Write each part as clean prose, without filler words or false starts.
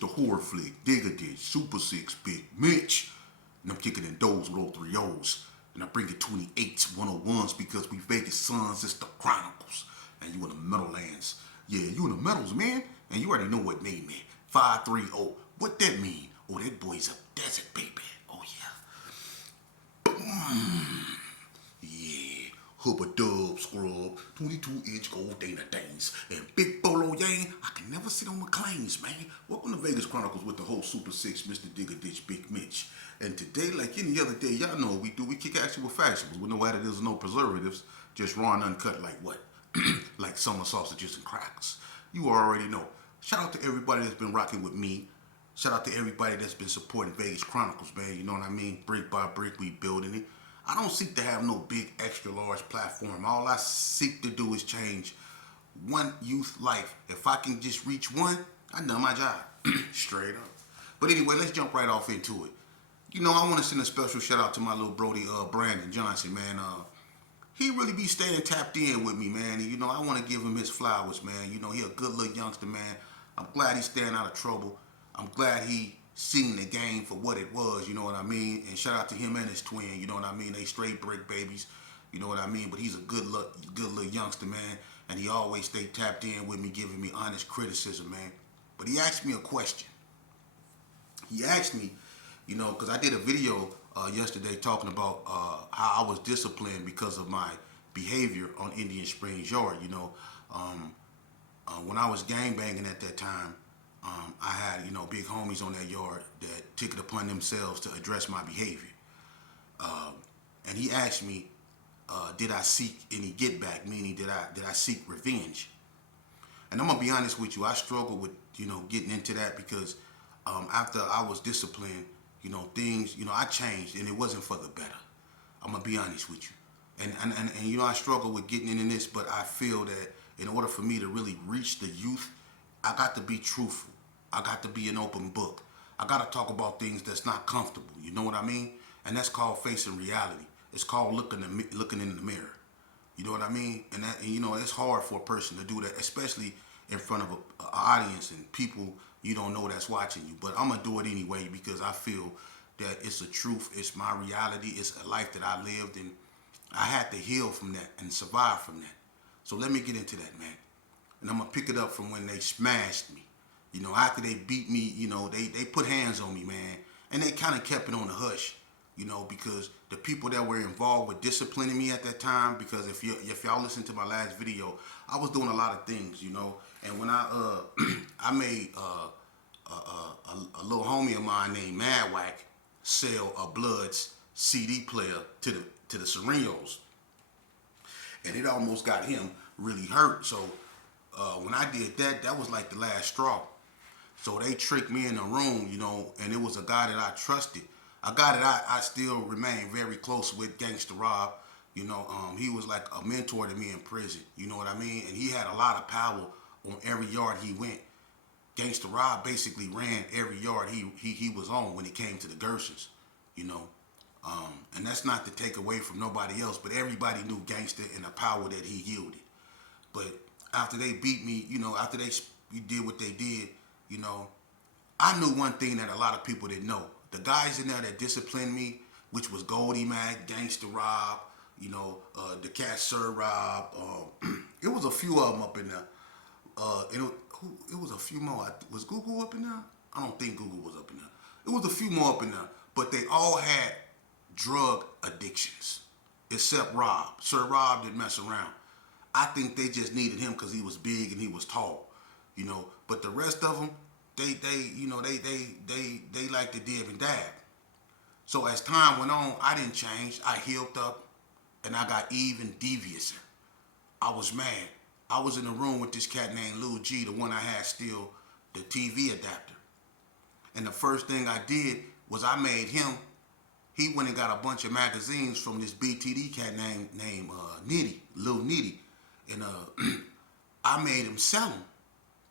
Mr. Horror Flick, Digger Ditch, Super Six, Big Mitch. And I'm kicking in those with all three O's. And I bring you 28s, 101s because we Vegas sons, it's the Chronicles. And you in the Meadowlands. Yeah, you in the Meadows, man. And you already know what name mean. 530. What that mean? Oh, that boy's a desert baby. Oh, yeah. Yeah. Hubba Dub Scrub, 22-inch gold Dana Danes, and Big Bolo Yang. I can never sit on my claims, man. Welcome to Vegas Chronicles with the whole Super Six, Mr. Digger Ditch, Big Mitch. And today, like any other day, y'all know what we do. We kick action with factions with no additives, no preservatives, just raw and uncut like what? Like summer sausages and crackers. You already know. Shout out to everybody that's been rocking with me. Shout out to everybody that's been supporting Vegas Chronicles, man. You know what I mean? Brick by brick, we building it. I don't seek to have no big, extra large platform. All I seek to do is change one youth life. If I can just reach one, I done my job. Straight up. But anyway, let's jump right off into it. You know, I want to send a special shout out to my little Brody, Brandon Johnson, man. He really be staying tapped in with me, man. And, you know, I want to give him his flowers, man. You know, he a good little youngster, man. I'm glad he's staying out of trouble. I'm glad he seen the game for what it was, you know what I mean? And shout out to him and his twin, you know what I mean? They straight brick babies, you know what I mean? But he's a good little youngster, man. And he always stay tapped in with me, giving me honest criticism, man. But he asked me a question. He asked me, you know, because I did a video yesterday talking about how I was disciplined because of my behavior on Indian Springs Yard, you know. When I was gangbanging at that time, I had, you know, big homies on that yard that took it upon themselves to address my behavior. And he asked me, did I seek any get back? Meaning, did I seek revenge? And I'm gonna be honest with you, I struggled with, you know, getting into that because after I was disciplined, you know, things, you know, I changed and it wasn't for the better. I'm gonna be honest with you. And you know, I struggle with getting into this, but I feel that in order for me to really reach the youth, I got to be truthful. I got to be an open book. I got to talk about things that's not comfortable. You know what I mean? And that's called facing reality. It's called looking in the mirror. You know what I mean? And you know, it's hard for a person to do that, especially in front of an audience and people you don't know that's watching you. But I'm gonna do it anyway because I feel that it's the truth. It's my reality. It's a life that I lived, and I had to heal from that and survive from that. So let me get into that, man. And I'm gonna pick it up from when they smashed me. You know, after they beat me, you know, they put hands on me, man. And they kind of kept it on the hush, you know, because the people that were involved with disciplining me at that time, because if y'all listen to my last video, I was doing a lot of things, you know. And when I made a little homie of mine named Mad Whack sell a Bloods CD player to the Serenos. And it almost got him really hurt. So when I did that, that was like the last straw. So they tricked me in the room, you know, and it was a guy that I trusted. A guy that I still remain very close with, Gangsta Rob. You know, he was like a mentor to me in prison. You know what I mean? And he had a lot of power on every yard he went. Gangsta Rob basically ran every yard he was on when it came to the Gersons, you know. And that's not to take away from nobody else, but everybody knew Gangsta and the power that he yielded. But after they beat me, you know, after they did what they did, you know, I knew one thing that a lot of people didn't know. The guys in there that disciplined me, which was Goldie Mac, Gangsta Rob, you know, the cat Sir Rob, it was a few of them up in there. It was a few more. Was Google up in there? I don't think Google was up in there. It was a few more up in there, but they all had drug addictions, except Rob. Sir Rob didn't mess around. I think they just needed him because he was big and he was tall, you know. But the rest of them, they like to dib and dab. So as time went on, I didn't change. I healed up, and I got even deviouser. I was mad. I was in the room with this cat named Lil G, the one I had still the TV adapter. And the first thing I did was I made him. He went and got a bunch of magazines from this BTD cat named Nitty, Lil Nitty, and I made him sell them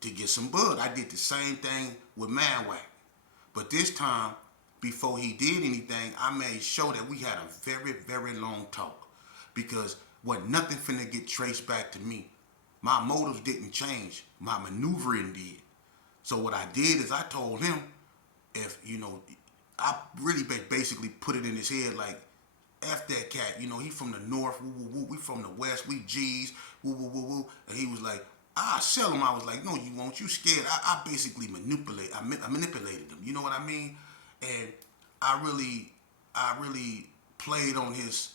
to get some bud. I did the same thing with Manwack. But this time, before he did anything, I made sure that we had a very, very long talk. Because wasn't nothing finna get traced back to me. My motives didn't change. My maneuvering did. So what I did is I told him, if I really basically put it in his head like, F that cat, he from the north, woo, woo, woo. We from the west, we G's, woo, woo, woo, woo. And he was like, I sell him. I was like, no, you won't. You scared. I basically I manipulated him. You know what I mean? And I really played on his,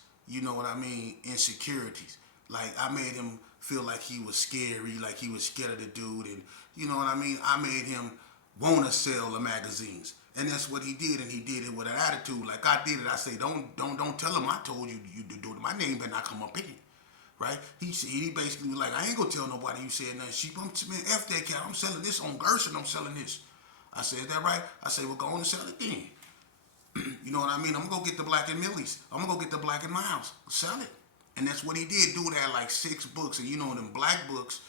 insecurities. Like I made him feel like he was scary, like he was scared of the dude, and you know what I mean? I made him want to sell the magazines. And that's what he did, and he did it with an attitude. Like I did it, I say, don't tell him I told you to do it. My name better not come up in it, right? He basically was like, I ain't gonna tell nobody you said nothing. Sheep, man, F that cat. I'm selling this on Gerson. I'm selling this. I said, is that right? I say, well, go on and sell it then. You know what I mean? I'm gonna go get the Black and Millies. I'm gonna go get the Black and Miles. Sell it. And that's what he did. Dude had like 6 books, and them black books,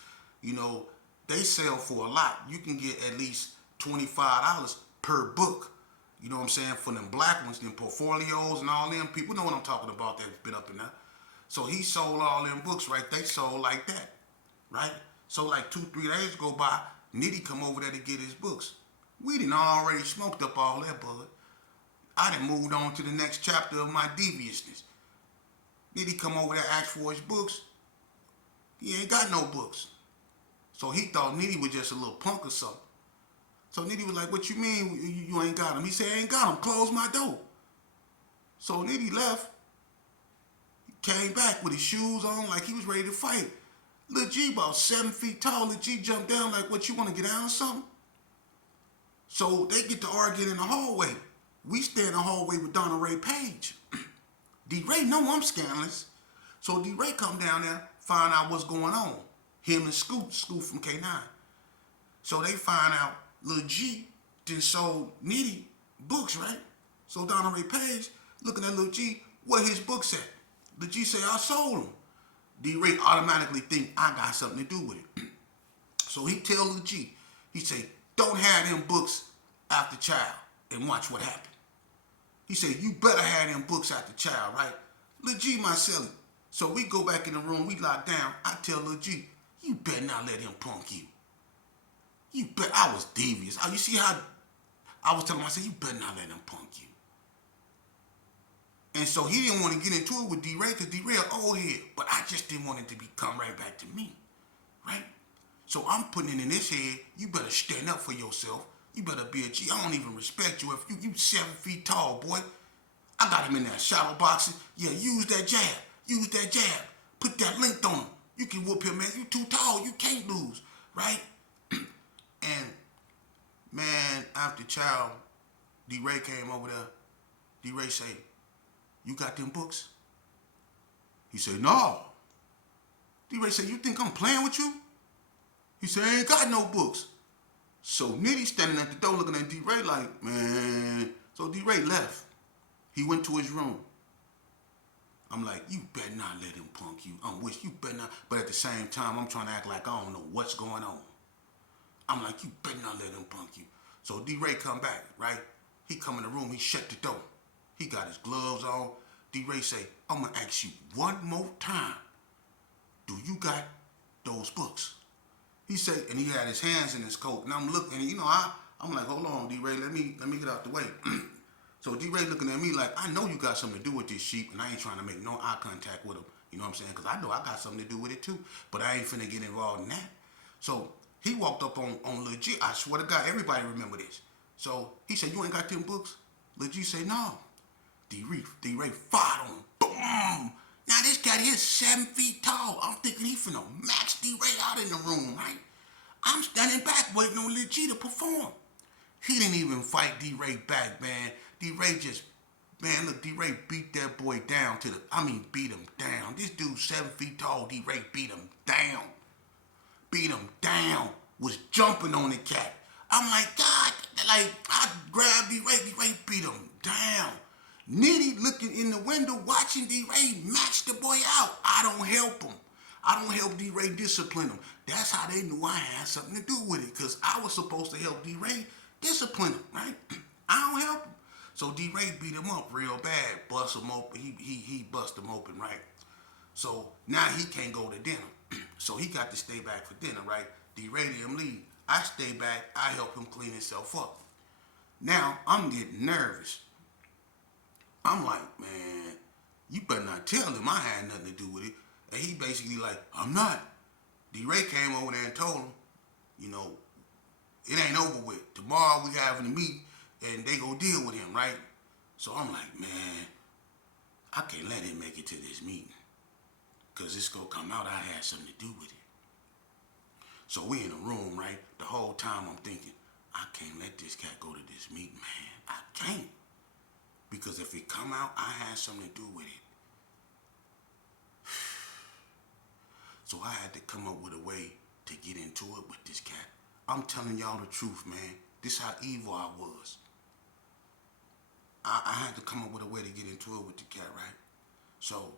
they sell for a lot. You can get at least $25 per book. You know what I'm saying? For them black ones, them portfolios and all them. People know what I'm talking about that's been up in there. So he sold all them books, right? They sold like that, right? So like 2-3 days go by, Nitty come over there to get his books. We done already smoked up all that bud. I done moved on to the next chapter of my deviousness. Nitty come over there, ask for his books. He ain't got no books. So he thought Nitty was just a little punk or something. So Nitty was like, what you mean you ain't got him? He said, I ain't got him. Close my door. So Nitty left. He came back with his shoes on like he was ready to fight. Lil G about 7 feet tall. Lil G jumped down like, what, you want to get down or something? So they get to arguing in the hallway. We stay in the hallway with Donna Ray Page. D-Ray know I'm scandalous. So D-Ray come down there, find out what's going on. Him and Scoot from K9. So they find out Lil G then sold Nitty books, right? So Donna Ray Page looking at Lil G, where his books at? Lil G say, I sold them. D-Ray automatically think I got something to do with it. So he tell Lil G, he say, don't have them books after child and watch what happen. He said, you better have them books after child, right? Lil G might sell it. So we go back in the room, we lock down. I tell Lil G, you better not let him punk you. You bet. I was devious. You see how I was telling him, I said, you better not let him punk you. And so he didn't want to get into it with D-Ray because D-Ray old head. But I just didn't want it to come right back to me, right? So I'm putting it in his head, you better stand up for yourself. You better be a G. I don't even respect you if you 7 feet tall, boy. I got him in there shadow boxing. Yeah, use that jab. Use that jab. Put that length on him. You can whoop him, man. You too tall. You can't lose, right? And, man, after child, D-Ray came over there. D-Ray say, you got them books? He said, no. D-Ray said, you think I'm playing with you? He said, I ain't got no books. So Nitty standing at the door looking at D-Ray like, man. So D-Ray left. He went to his room. I'm like, you better not let him punk you. You better not. But at the same time, I'm trying to act like I don't know what's going on. I'm like, you better not let him punk you. So D-Ray come back, right? He come in the room, he shut the door. He got his gloves on. D-Ray say, I'm going to ask you one more time. Do you got those books? He said, and he had his hands in his coat. And I'm looking, and I'm like, hold on, D-Ray, let me get out the way. So D-Ray looking at me like, I know you got something to do with this sheep, and I ain't trying to make no eye contact with him. You know what I'm saying? Because I know I got something to do with it too. But I ain't finna get involved in that. So he walked up on Lil G. I swear to God, everybody remember this. So he said, you ain't got them books? Lil G say, no. D-Ray fired on him. Boom! Now this cat here is 7 feet tall. I'm thinking he finna max D-Ray out in the room, right? I'm standing back waiting on Lil G to perform. He didn't even fight D-Ray back, man. D-Ray beat that boy down beat him down. This dude 7 feet tall, D-Ray beat him down. Beat him down. Was jumping on the cat. I'm like, God, I grabbed D-Ray beat him down. Nitty looking in the window watching D-Ray match the boy out. I don't help him. I don't help D-Ray discipline him. That's how they knew I had something to do with it, because I was supposed to help D-Ray discipline him, right? I don't help him. So D-Ray beat him up real bad, bust him open. He bust him open, right? So now he can't go to dinner. So he got to stay back for dinner, right? D-Ray and him leave. I stay back. I help him clean himself up. Now I'm getting nervous. I'm like, man, you better not tell him I had nothing to do with it. And he basically like, I'm not. D-Ray came over there and told him, you know, it ain't over with. Tomorrow we having a meet and they go deal with him, right? So I'm like, man, I can't let him make it to this meeting. Cause it's gonna come out I had something to do with it. So we in a room, right? The whole time I'm thinking, I can't let this cat go to this meeting, man. I can't. Because if it come out, I had something to do with it. So I had to come up with a way to get into it with this cat. I'm telling y'all the truth, man. This how evil I was. I had to come up with a way to get into it with the cat, right? So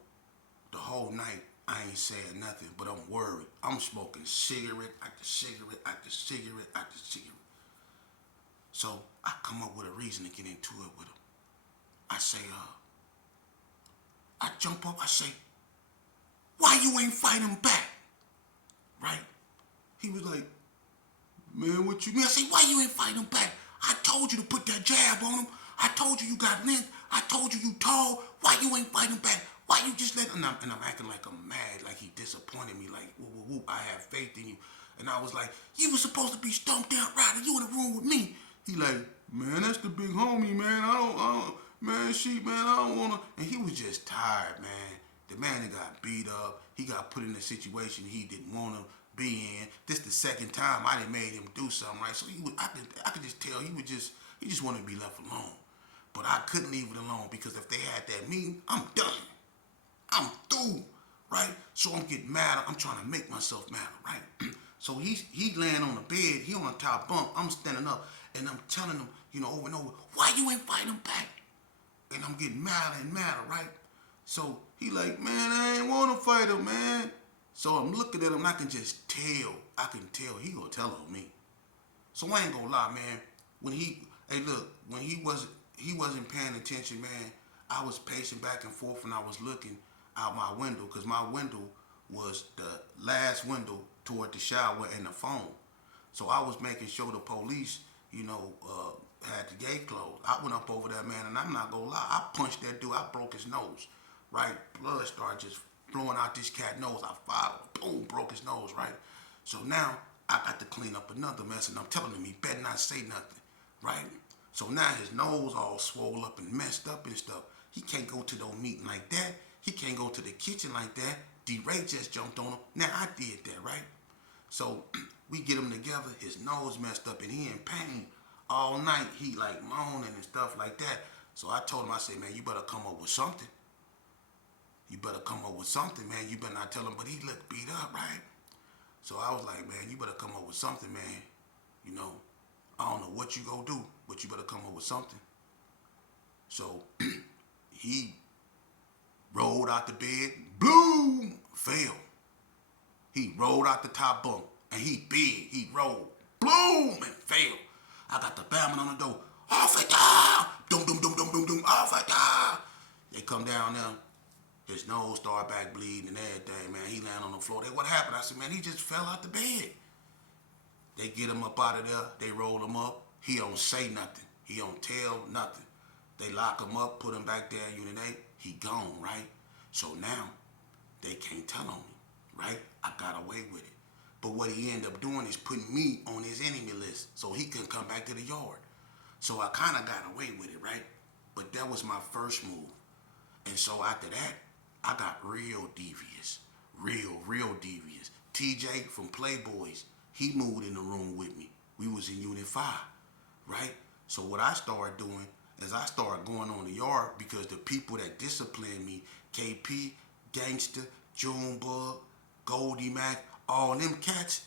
the whole night, I ain't saying nothing, but I'm worried. I'm smoking cigarette after cigarette after cigarette after cigarette. So I come up with a reason to get into it with him. I say, I jump up, I say, why you ain't fighting back? Right? He was like, man, what you mean? I say, why you ain't fighting back? I told you to put that jab on him. I told you got length. I told you tall. Why you ain't fighting back? Why you just let him? And I'm acting like I'm mad, like he disappointed me, like, whoop, I have faith in you. And I was like, you was supposed to be stomped out right, and you in the room with me. He like, man, that's the big homie, man. I don't, man, I don't wanna. And he was just tired, man. The man that got beat up, he got put in a situation he didn't want to be in. This the second time I done made him do something, right? So I could just tell he just wanted to be left alone. But I couldn't leave it alone because if they had that meeting, I'm done. I'm through, right? So I'm getting mad. I'm trying to make myself mad, right? So he laying on the bed. He on the top bunk. I'm standing up, and I'm telling him, over and over, why you ain't fighting him back? And I'm getting madder and madder, right? So he like, man, I ain't want to fight him, man. So I'm looking at him, and I can just tell. I can tell he gonna tell on me. So I ain't gonna lie, man. When he wasn't paying attention, man. I was pacing back and forth, and I was looking out my window because my window was the last window toward the shower and the phone. So I was making sure the police, had the gate closed. I went up over there, man, and I'm not gonna lie. I punched that dude. I broke his nose, right? Blood started just flowing out this cat's nose. I followed, boom, broke his nose, right? So now I got to clean up another mess, and I'm telling him he better not say nothing, right? So now his nose all swole up and messed up and stuff. He can't go to no meeting like that. He can't go to the kitchen like that. D-Ray just jumped on him. Now I did that, right? So we get him together. His nose messed up and he in pain all night. He like moaning and stuff like that. So I told him, I said, man, you better come up with something. You better come up with something, man. You better not tell him, but he looked beat up, right? So I was like, man, you better come up with something, man. I don't know what you gonna do, but you better come up with something. So he rolled out the bed, boom, fell. He rolled out the top bunk, and he big. He rolled, boom, and fell. I got the bellman on the door. Officer! Doom, doom, doom, doom, doom, doom, officer! They come down there. His nose started back bleeding and everything, man. He landed on the floor. What happened? I said, man, he just fell out the bed. They get him up out of there. They roll him up. He don't say nothing. He don't tell nothing. They lock him up, put him back there in Unit 8. He gone, right? So now, they can't tell on me, right? I got away with it. But what he ended up doing is putting me on his enemy list so he couldn't come back to the yard. So I kind of got away with it, right? But that was my first move. And so after that, I got real devious. Real devious. TJ from Playboys, he moved in the room with me. We was in Unit 5, right? So what I started doing is I started going on the yard because the people that disciplined me, KP, Gangster, Junebug, Goldie Mac, all them cats,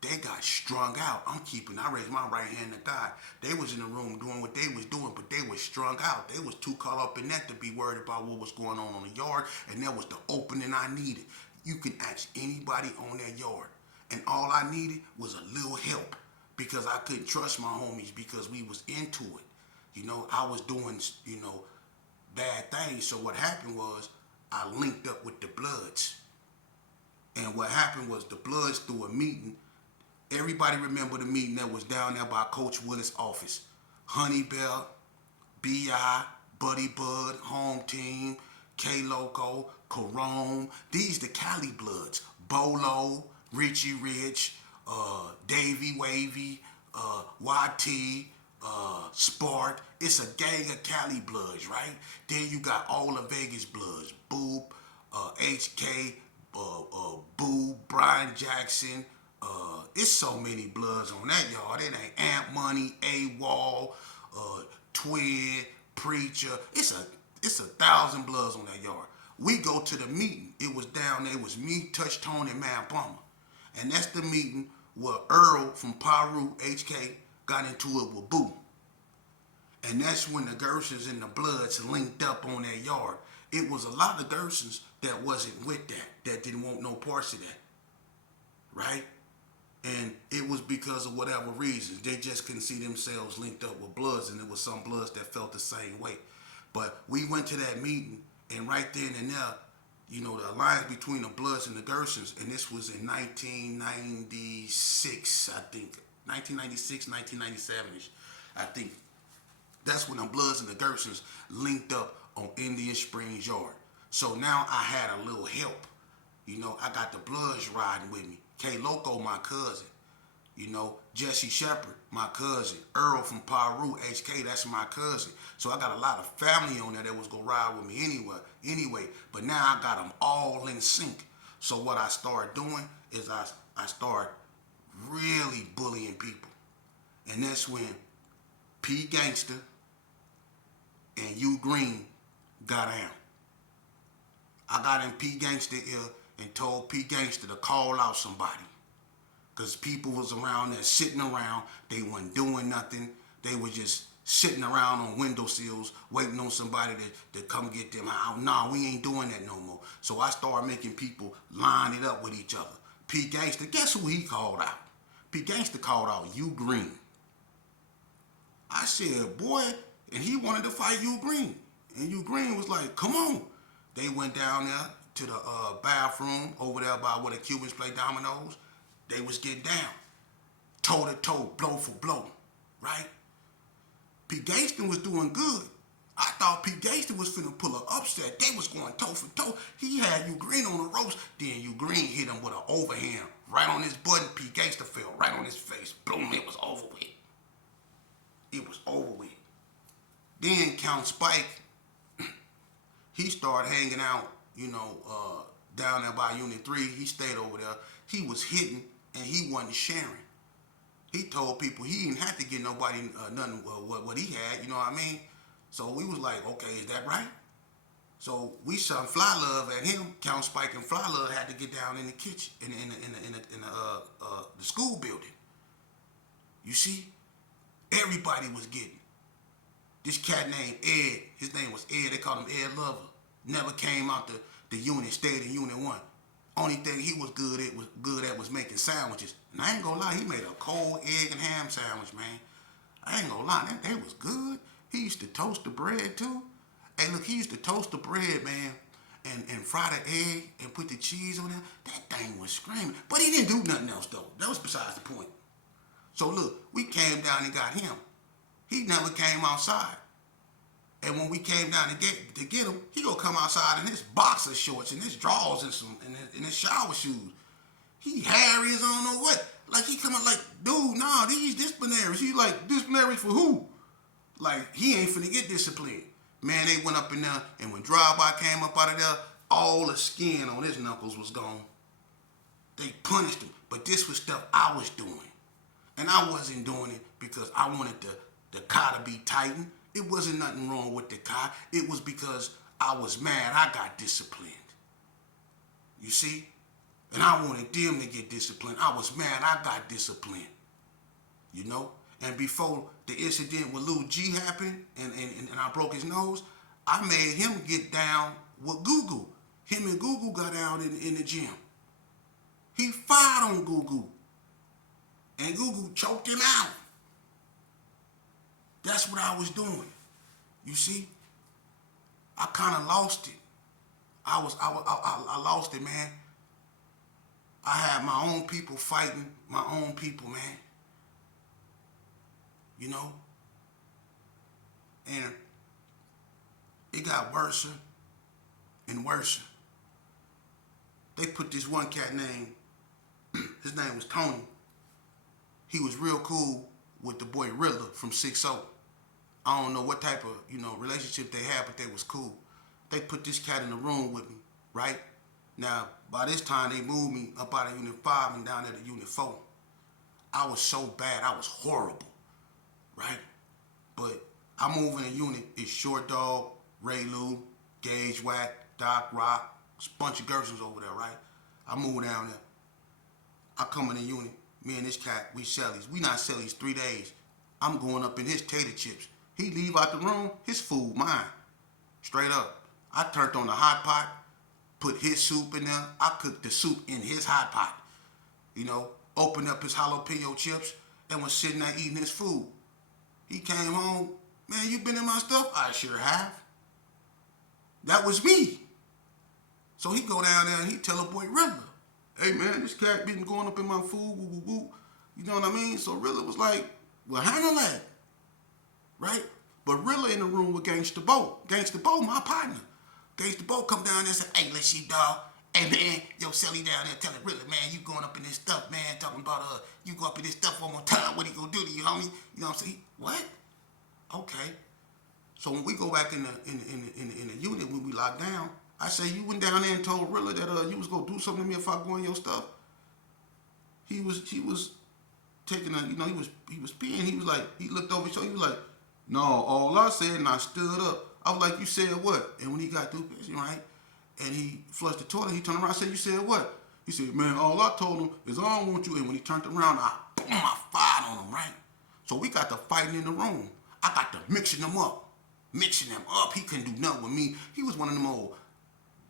they got strung out. I raised my right hand to God. They was in the room doing what they was doing, but they was strung out. They was too caught up in that to be worried about what was going on the yard, and that was the opening I needed. You can ask anybody on that yard, and all I needed was a little help because I couldn't trust my homies because we was into it. I was doing, bad things. So what happened was I linked up with the Bloods. And what happened was the Bloods threw a meeting Everybody remember the meeting that was down there by Coach Willis' office. Honey Bell, B.I., Buddy Bud, Home Team, K-Loco, Corone. These the Cali Bloods. Bolo, Richie Rich, Davy Wavy, YT, Spark. It's a gang of Cali Bloods, right? Then you got all the Vegas Bloods. Boop, HK, Boo, Brian Jackson. It's so many Bloods on that, y'all. It ain't Amp Money, A-Wall, Twin, Preacher. It's a thousand Bloods on that yard. We go to the meeting. It was down there. It was me, Touch Tone, and Man Palmer. And that's the meeting where Earl from Paru, HK, got into it with Boo. And that's when the Gersons and the Bloods linked up on that yard. It was a lot of Gersons that wasn't with that didn't want no parts of that. Right? And it was because of whatever reasons. They just couldn't see themselves linked up with Bloods, and there was some Bloods that felt the same way. But we went to that meeting, and right then and there, you know, the alliance between the Bloods and the Gersons, and this was in 1996, I think. 1996, 1997-ish, I think. That's when the Bloods and the Gersons linked up on Indian Springs Yard. So now I had a little help. You know, I got the Bloods riding with me. K-Loco, my cousin. You know, Jesse Shepard, my cousin. Earl from Paru, HK, that's my cousin. So I got a lot of family on there that was going to ride with me anyway. But now I got them all in sync. So what I started doing is I started really bullying people. And that's when P Gangster and U Green got down. I got in P Gangster ear and told P Gangster to call out somebody. Because people was around there sitting around. They wasn't doing nothing. They were just sitting around on windowsills waiting on somebody to come get them out. Nah, we ain't doing that no more. So I started making people line it up with each other. P Gangster, guess who he called out? P Gangster called out U Green. I said, boy, and he wanted to fight U Green. And U Green was like, come on. They went down there to the bathroom over there by where the Cubans play dominoes. They was getting down. Toe to toe, blow for blow, right? P. Gangster was doing good. I thought P. Gangster was finna pull an upset. They was going toe for toe. He had U Green on the ropes. Then U Green hit him with an overhand right on his button. P. Gangster fell right on his face. Boom, it was over with. It was over with. Then Count Spike, he started hanging out, you know, down there by Unit 3. He stayed over there. He was hitting, and he wasn't sharing. He told people he didn't have to get nobody nothing what he had, you know what I mean? So we was like, okay, is that right? So we shot Fly Love at him. Count Spike and Fly Love had to get down in the kitchen, in the school building. You see? Everybody was getting. This cat named Ed, his name was Ed, they called him Ed Lover. Never came out the unit, stayed in Unit 1. Only thing he was good at was making sandwiches. And I ain't gonna lie, he made a cold egg and ham sandwich, man. I ain't gonna lie, that was good. He used to toast the bread too. Hey, look, he used to toast the bread, man, and fry the egg and put the cheese on it. That thing was screaming. But he didn't do nothing else, though. That was besides the point. So look, we came down and got him. He never came outside. And when we came down to get him, he gonna come outside in his boxer shorts and his drawers and his shower shoes. He hairy as I don't know what. Like he coming like, dude, nah, these disciplinaries. He like, disciplinaries for who? Like he ain't finna get disciplined. Man, they went up in there, and when Drive-By came up out of there, all the skin on his knuckles was gone. They punished him, but this was stuff I was doing. And I wasn't doing it because I wanted the car to be tightened. It wasn't nothing wrong with the car. It was because I was mad I got disciplined. You see? And I wanted them to get disciplined. I was mad I got disciplined. You know? And before the incident with Lil G happened and I broke his nose, I made him get down with Gugu. Him and Gugu got out in the gym. He fired on Gugu. And Gugu choked him out. That's what I was doing. You see? I kind of lost it. I lost it, man. I had my own people fighting my own people, man. You know? And it got worse and worse. They put this one cat named, his name was Tony. He was real cool with the boy Riddler from 6-0. I don't know what type of, relationship they had, but they was cool. They put this cat in the room with me, right? Now, by this time, they moved me up out of Unit 5 and down there to Unit 4. I was so bad. I was horrible, right? But I move in a unit. It's Short Dog, Ray Lou, Gage Wack, Doc Rock. It's a bunch of Gersons over there, right? I move down there. I come in the unit. Me and this cat, we sellies. We not sellies 3 days. I'm going up in his tater chips. He leave out the room, his food mine. Straight up. I turned on the hot pot, put his soup in there. I cooked the soup in his hot pot. Opened up his jalapeno chips and was sitting there eating his food. He came home. Man, you been in my stuff? I sure have. That was me. So he go down there and he tell a boy Riddler, hey man, this cat been going up in my food, woo, woo, woo. You know what I mean? So Riddler was like, well, handle that. Right? But Riddler in the room with Gangsta Bo. Gangsta Bo, my partner. Gangsta Bo come down there and say, hey, let's sheep dog. Hey man, yo, Sally down there telling Riddler, man, you going up in this stuff, man, talking about you go up in this stuff one more time, what he gonna do to you, homie? You know what I'm saying? What? Okay. So when we go back in the unit when we locked down, I say you went down there and told Riddler that you was gonna do something to me if I go in your stuff. He was taking he was peeing. He was like, he looked over his shoulder. He was like, no, all I said, and I stood up. I was like, you said what? And when he got through pissing, right, and he flushed the toilet, he turned around and said, you said what? He said, man, all I told him is I don't want you. And when he turned around, I fired on him, right? So we got to fighting in the room. I got to mixing them up. He couldn't do nothing with me. He was one of them old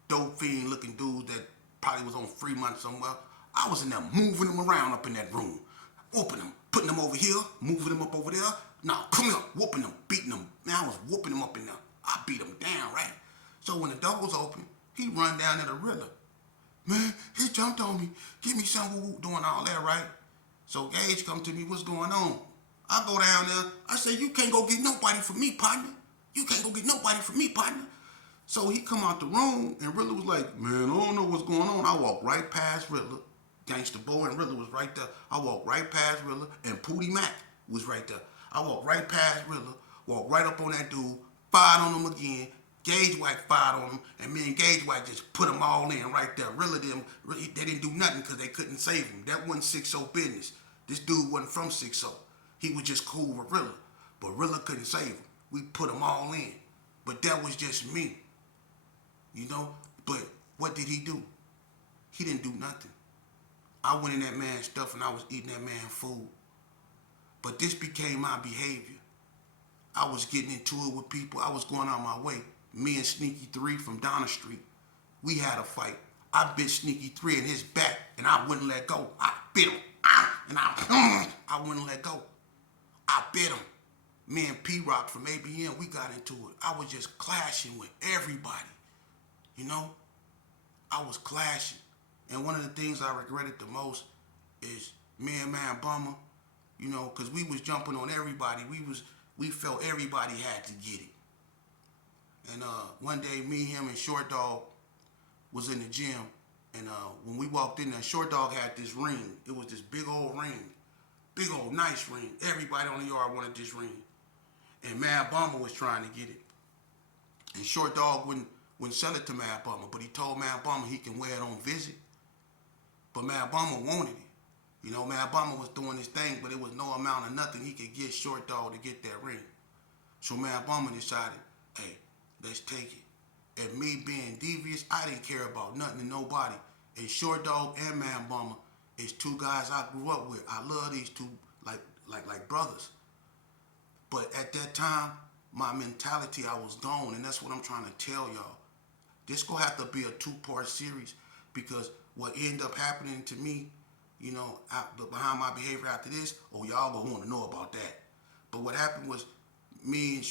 dope fiend looking dudes that probably was on Fremont somewhere. I was in there moving them around up in that room. Whooping them, putting them over here, moving them up over there. Now, come here, whooping them, beating them. Man, I was whooping them up in there. I beat them down, right? So when the door was open, he run down to the Riddler. Man, he jumped on me. Give me some woo-woo, doing all that, right? So Gage come to me, what's going on? I go down there. I say, you can't go get nobody from me, partner. You can't go get nobody from me, partner. So he come out the room, and Riddler was like, man, I don't know what's going on. I walked right past Riddler. Gangsta Bo and Riddler was right there. I walked right past Riddler, and Pootie Mac was right there. I walked right past Riddler, walked right up on that dude, fired on him again. Gage Wack fired on him, and me and Gage Wack just put them all in right there. Riddler they didn't do nothing because they couldn't save him. That wasn't 6-0 business. This dude wasn't from 6-0. He was just cool with Riddler, but Riddler couldn't save him. We put them all in, but that was just me. But what did he do? He didn't do nothing. I went in that man's stuff and I was eating that man's food. But this became my behavior. I was getting into it with people. I was going out my way. Me and Sneaky 3 from Donna Street, we had a fight. I bit Sneaky 3 in his back and I wouldn't let go. I bit him. And I wouldn't let go. I bit him. Me and P-Rock from ABM, we got into it. I was just clashing with everybody. I was clashing. And one of the things I regretted the most is me and Man Bummer, because we was jumping on everybody. We felt everybody had to get it. And one day, me, him, and Short Dog was in the gym. And when we walked in there, Short Dog had this ring. It was this big old ring. Big old nice ring. Everybody on the yard wanted this ring. And Mad Bummer was trying to get it. And Short Dog wouldn't sell it to Mad Bummer, but he told Mad Bummer he can wear it on visit. But Mad Bummer wanted it. Mad Bummer was doing his thing, but it was no amount of nothing he could get Short Dog to get that ring. So Mad Bummer decided, hey, let's take it. And me being devious, I didn't care about nothing and nobody. And Short Dog and Mad Bummer is two guys I grew up with. I love these two like brothers. But at that time, my mentality, I was gone, and that's what I'm trying to tell y'all. This gonna have to be a 2-part series because what ended up happening to me, behind my behavior after this, y'all gonna want to know about that. But what happened was me and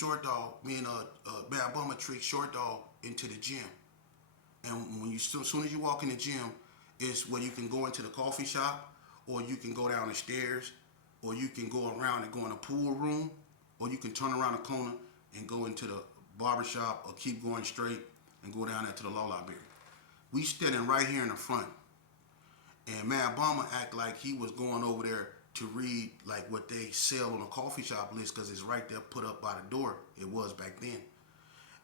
Bad Bummer tricked Short Dog into the gym. And as soon as you walk in the gym, is where you can go into the coffee shop, or you can go down the stairs, or you can go around and go in the pool room, or you can turn around the corner and go into the barber shop, or keep going straight and go down there to the law library. We standing right here in the front, and man, Obama act like he was going over there to read like what they sell on the coffee shop list, because it's right there put up by the door. It was back then.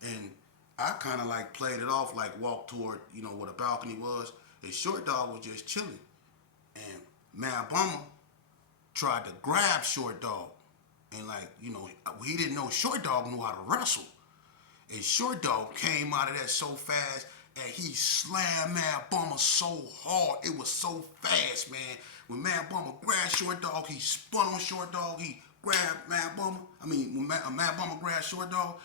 And I kind of like played it off, like walked toward, where the balcony was. And Short Dog was just chilling. And man, Obama tried to grab Short Dog. And like, he didn't know Short Dog knew how to wrestle. And Short Dog came out of that so fast, and he slammed Mad Bummer so hard. It was so fast, man. When Mad Bummer grabbed Short Dog, he spun on Short Dog. He grabbed Mad Bummer. When Mad Bummer grabbed Short Dog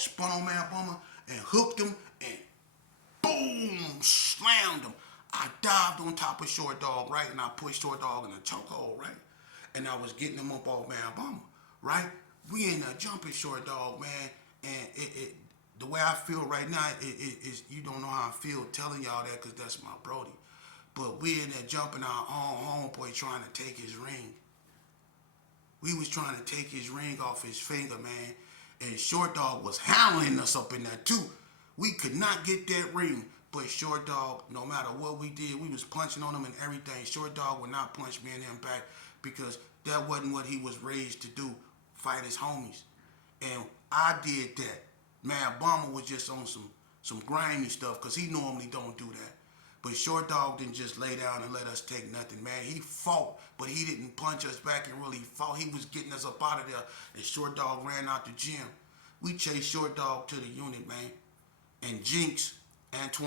spun on Mad Bummer and hooked him, and boom, slammed him. I dived on top of Short Dog, right, and I pushed Short Dog in the chokehold, right, and I was getting him up off Mad Bummer, right. We in there jumping Short Dog, man, and it the way I feel right now, is you don't know how I feel telling y'all that, because that's my Brody. But we in there jumping our own homeboy trying to take his ring. We was trying to take his ring off his finger, man. And Short Dog was hounding us up in there too. We could not get that ring. But Short Dog, no matter what we did, we was punching on him and everything. Short Dog would not punch me and him back, because that wasn't what he was raised to do, fight his homies. And I did that. Man, Obama was just on some grimy stuff, because he normally don't do that. But Short Dog didn't just lay down and let us take nothing, man. He fought, but he didn't punch us back and really fought. He was getting us up out of there, and Short Dog ran out the gym. We chased Short Dog to the unit, man. And Jinx, Antoine,